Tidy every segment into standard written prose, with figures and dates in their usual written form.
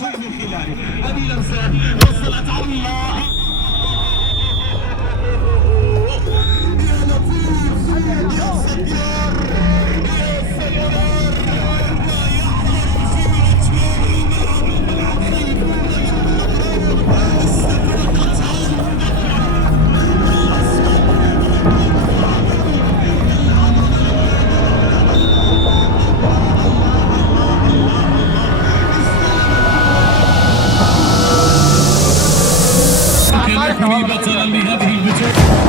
شيء من خلاله. هذه لمسة وصلت الله. يا لطيف يا ستار يا ستار ما يحضر في أجمال الملعب استفرقت كان بطلا لهذه البطولة.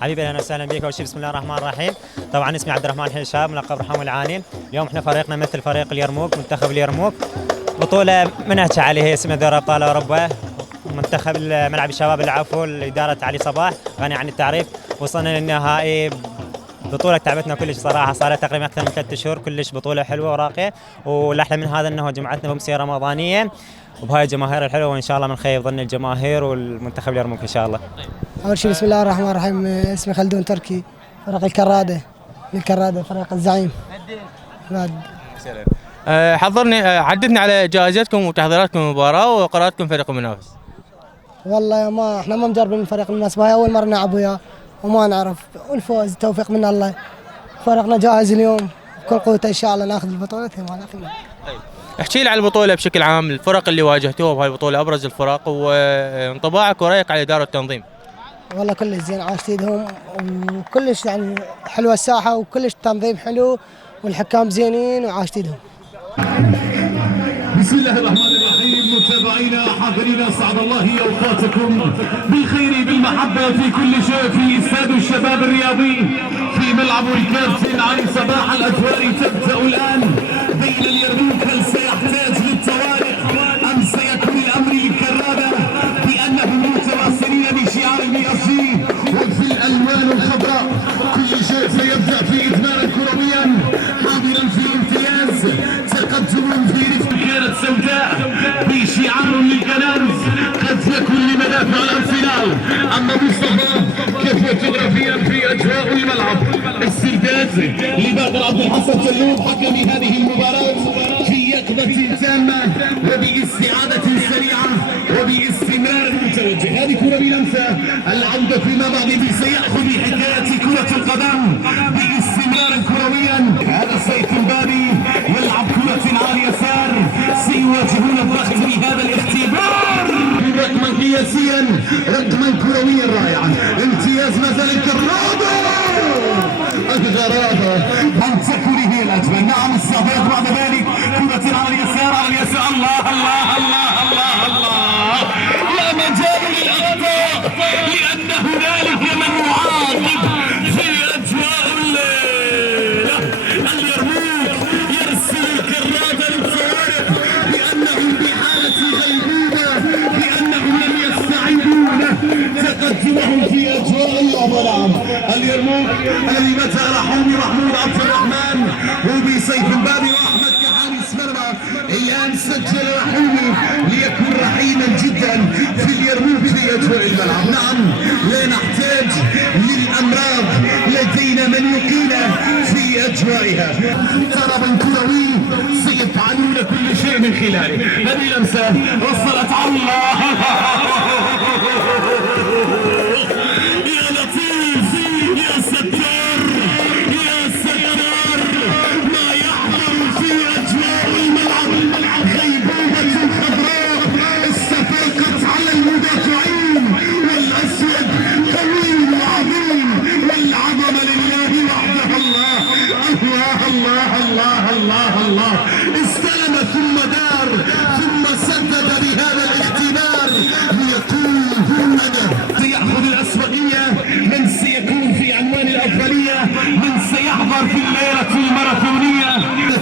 حبيبي اهلا وسهلا بك. اول شيء بسم الله الرحمن الرحيم. طبعا اسمي عبد الرحمن حشاب ملقب رحام العاني. اليوم احنا فريقنا مثل فريق اليرموك، منتخب اليرموك. بطوله منهجها عليه اسمها دوري ابطال اوروبا. منتخب ملعب الشباب العفو لاداره علي صباح غني عن التعريف. وصلنا للنهائي. بطولة تعبتنا كلش صراحة، صارت تقريبا أكثر من 3 شهور. كلش بطولة حلوة وراقية، والأحلى من هذا أنه جمعتنا بأمسية رمضانية وبهاي الجماهير الحلوة، وإن شاء الله من خير ظن الجماهير والمنتخب اليرموك إن شاء الله. أول شيء بسم الله الرحمن الرحيم. اسمي خلدون تركي، فريق الكرادة فريق الزعيم. حضرني عدتنا على جائزتكم وتحضيراتكم المباراة وقراراتكم فريق المنافس. والله احنا ما مجربين فريق المنافس، هاي أول مرة نلعب وياه وما نعرف، والفوز توفيق من الله. فريقنا جاهز اليوم بكل قوته، إن شاء الله ناخذ البطولة. احكي لي على البطولة بشكل عام، الفرق اللي واجهتوها بهاي البطولة، أبرز الفرق وانطباعك ورأيك على إدارة التنظيم. والله كلش زين، عاشت ايدهم وكلش يعني حلوة الساحة وكلش التنظيم حلو والحكام زينين وعاشت ايدهم. بسم الله الرحمن الرحيم. متابعينا الحاضرين اسعد الله اوقاتكم بالخير بالمحبه في كل شيء في استاد الشباب الرياضي في ملعب الكابتن علي صباح. الاجواء تبدا الان بين اليرموك. هل سيحتاج للطوارئ ام سيكون الامر للكرامه بانهم متواصلين بشعار PSG وفي الالوان الخضراء؟ كل شيء سيبدا في ادمارا كرويا حاضرا في امتياز تقدم في رفق. كانت سوداء بشعار للكنارس قد يكون لمدافع الارسنال. اما مصطفى كيف جغرافيا في اجواء الملعب. استرداد لبدر عبد الحسن جلوب حكم هذه المباراه في يقظه تامه وباستعاده سريعه وباستمرار متوجه. هذه كره بلمسه العوده فيما بعد سيأخذ بحكايه كره القدم باستمرار كرويا. هذا سيف البابي يلعب كره على اليسار. سيواجهون الضغط بهذا الاختبار رقما قياسيا رقما كرويا رائعا. امتياز ما زال الكرادو. الغرابه ان تكون هي الاجمل. نعم الصديق بعد ذلك كره على اليسار على اليسار. الله الله الله الله الله. لا مجال للاخطاء لان هنالك من يعاقب في اجواء الليله. اليرموك يرسل الكراده للطوارئ لانهم بحاله غيبوبه لانهم لم يستعدون تقدمهم في اجواء اللعب. اليرموك الذي متى رحوا بمحمود عبد الرحمن وبسيف البابي واحمد كحارس مرمى. الان سجل رحومي ليكون رحيما جدا في اليرموك في اجواء الملعب. نعم لا نحتاج للامراض لدينا من يقينا في اجوائها. طربا كروي سيفعلون كل شيء من خلاله. هذه لمسه وصلت على الله. يا لطيف يا ستار يا ستار ما يحضر في اجواء الملعب. غيبوبه خضراء استفاقت على المدافعين والاسود طويل وعظيم والعظمه لله وحده. الله الله الله الله الله الله. استلم ثم دار ثم سدد بهذا الاختبار ليقول انا. سيأخذ الاسبقيه. من سيكون في عنوان الافضليه؟ من سيحضر في الليله الماراثونيه؟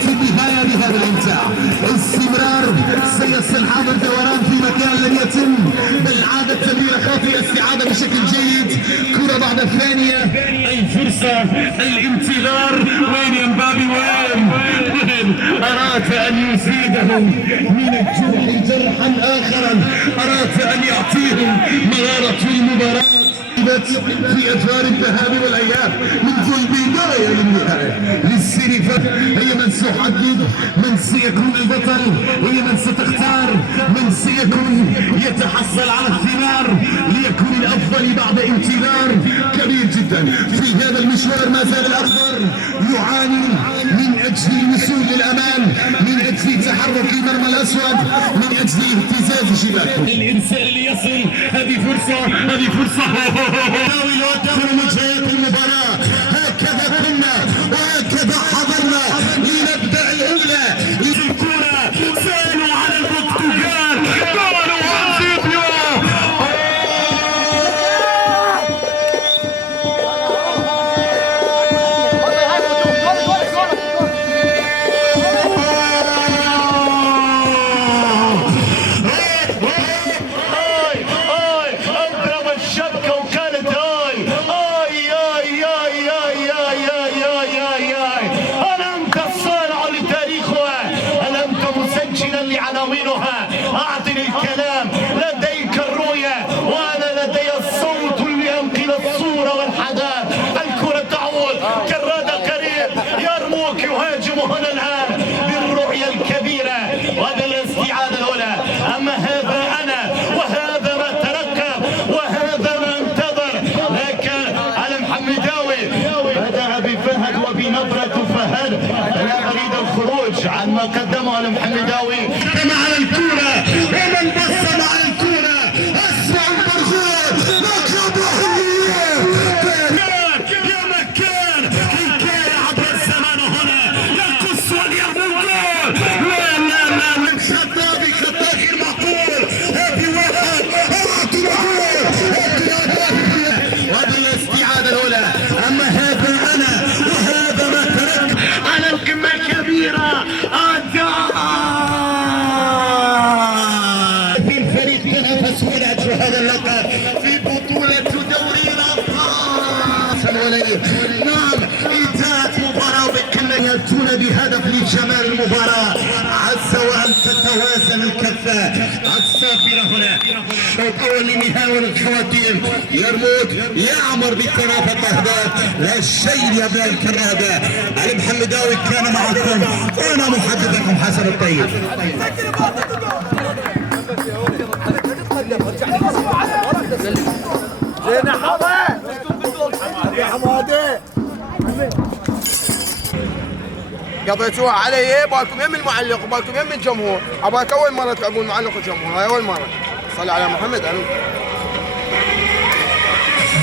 في النهايه لهذا الامتاع استمرار سيصل حاضر دوران في مكان لم يتم بالعاده تمريره خاطئه استعاده بشكل جيد. كره بعد الثانيه الفرصه الانتظار. وين يا مبابي وين؟ اراد ان يزيدهم من الجرح جرحا اخرا. اراد ان يعطيهم مراره المباراه في ادوار الذهاب والاياب منذ البدايه للنهايه. للسيرفات هي من سيحدد من سيكون البطل. هي من ستختار من سيكون يتحصل على الثمار ليكون الافضل بعد انتظار كبير جدا. في هذا المشوار ما زال الاخضر يعاني من اجل الوصول للامام من اجل تحرك المرمى الاسود من اجل اهتزاز شباكه. الارسال اللي يصل هذه فرصه هذه فرصه. نحاول ودخل مجريات المباراة. هكذا كنا وهكذا حضرنا لنبدأ الأولى. الكرة سالوا على البرتغال قالوا أنفيبيو. عناوينها. أعطني الكلام لديك الرؤية وأنا لدي الصوت لينقل الصورة والحدث. الكرة تعود كرادة كريم. يرموك يهاجم هنا الآن بالرؤية الكبيرة وبالاستعادة الأولى. أما هذا أنا وهذا ما ترقب وهذا ما انتظر. لكن على محمداوي بدأ بفهد وبنظرة فهد. أنا أريد الخروج عن ما قدمه على محمداوي. على الكرة ومن بصم على الكرة اسمع المرغوب مكروه يا مكان كان عبر الزمان هنا يقص واليرموك. لا لا لا من خطابي خطاك المعقول. هذه الولي. نعم انتهت مباراة بكل يأتون بهدف لجمال المباراة. عسى وأن تتوازن الكفة الصافرة هنا. شوط أول لنهاية الخواتيم. يرموك يعمر بثلاثة أهداف لا شيء يا ابناء الكرادة. المحمداوي كان معكم وأنا محدثكم حسن الطيب. قضيتوها علي. بالكم يم المعلق وبالكم يم الجمهور. اباك اول مره تلعبون معلق وجمهور. هاي اول مره. صلي على محمد.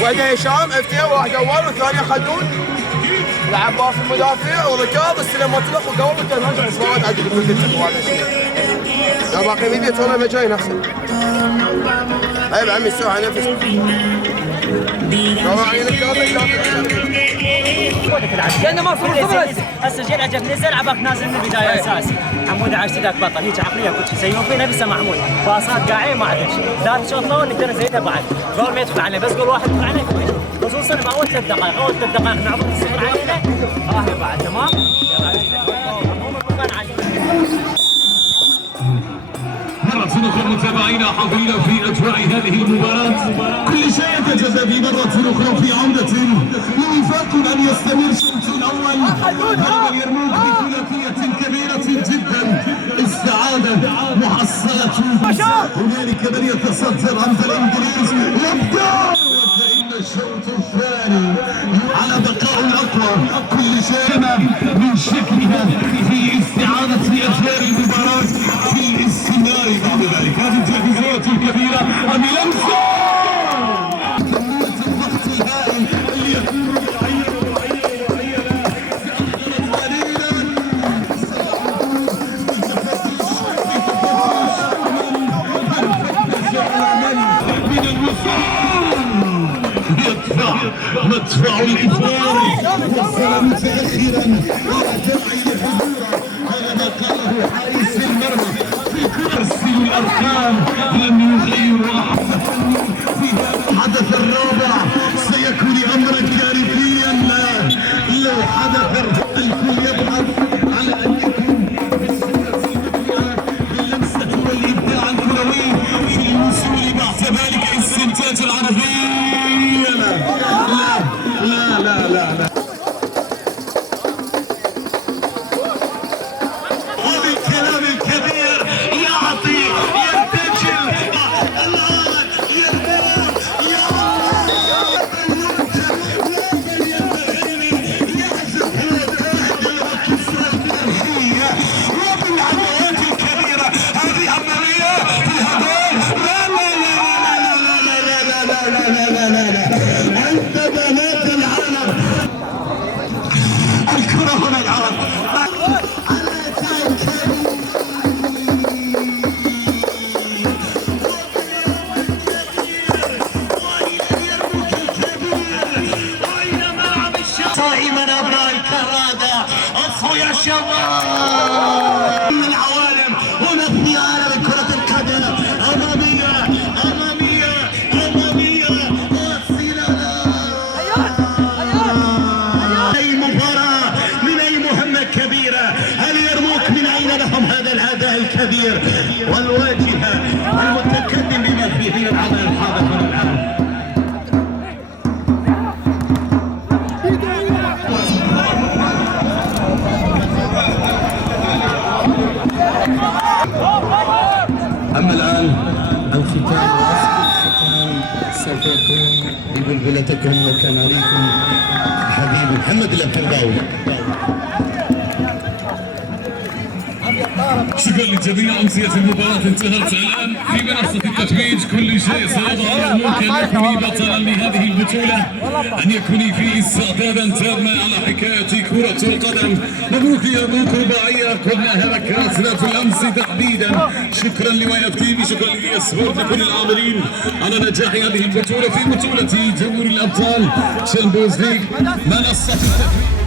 واحده هشام افتي، واحده اول والثانيه خلدون. العباس المدافع وركاض السلم مطلق وقول كان رجع اسماوات عدل كل كتب وهذا شيء. لا باقي فيديو ترى ما جاي نفسه. عيب عمي سوى على نفسك. طبعا لانه ما هسه جيل عجب نزل عباك نازل من البدايه اساسي. حمود عايش ذاك بطل هيك عقليه كنت يسوون فينا بس محمود باصات قاعين ما ادري ثالث شوط لو نقدر نزيدها بعد قول ما يدخل علينا بس قول واحد يدخل علينا كويس خصوصا باول 3 دقائق اول 3 دقائق نعرف نصير علينا بعد تمام مرة أخرى متابعينا حاضرين في أجواء هذه المباراة. كل شيء يتجدد في مرة أخرى في عودة ووفاق أن يستمر الشوط الأول. هذا اليرموك بثلاثية كبيرة جدا. السعادة محصلة. هنالك من يتصدر عند الإنجليز يبدأ الشوط الثاني على بقاء الأقوى. كل شيء من شكلها في استعادة أجواء المباراة في الاستمرار بعد ذلك. هذه التحديات الكبيرة أم لمسة الضغط الهائل اللي يكون من الوصول مدفع الإفرار وصل متأخرا ولا داعي لحضوره على ما قاله حارس المرمى في ترسل الأرقام لم يغير أحد في هذا الحدث الرابع سيكون أمرا كارثيا. لو حدث الكل يبحث على أن يكون باللمسة والإبداع الكروي في الوصول بعد ذلك استنتاج العربي. لا وبالكلام الكبير يعطي يرتجل الآن يرموك يا الله يعزف الكسرة التاريخية وبالعدوات الكبيرة. هذه عملية في هدول. لا أنت بنات العالم. الكرة هنا العرب. صائما ابناء الكرادة اصحوا يا شباب من العوالم هنا في عالم كرة القدم. أمامية أي مباراة من أي مهمة كبيرة. اليرموك من أين لهم هذا الأداء الكبير والواجهة المتقدم بما فيه العمل الحاضر من العالم. أما الآن الختام الختام سوف يكون ببلبلتكم وكناريكم حبيب محمد الأبترداوي. شكرا للجميع. أمسية المباراة انتهت الآن في منصة التتويج. كل شيء سيضع يرموك أن يكون بطلا لهذه البطولة، أن يكون في استعدادا تاما على حكاية كرة القدم. مبروك يا يرموك رباعية كلها ذكرتنا الأمس تحديدا. شكرا لواي تي في، شكرا لي سبورت لكل العاملين على نجاح هذه البطولة في بطولة جمهور الأبطال شامبيونز ليج منصة التتويج.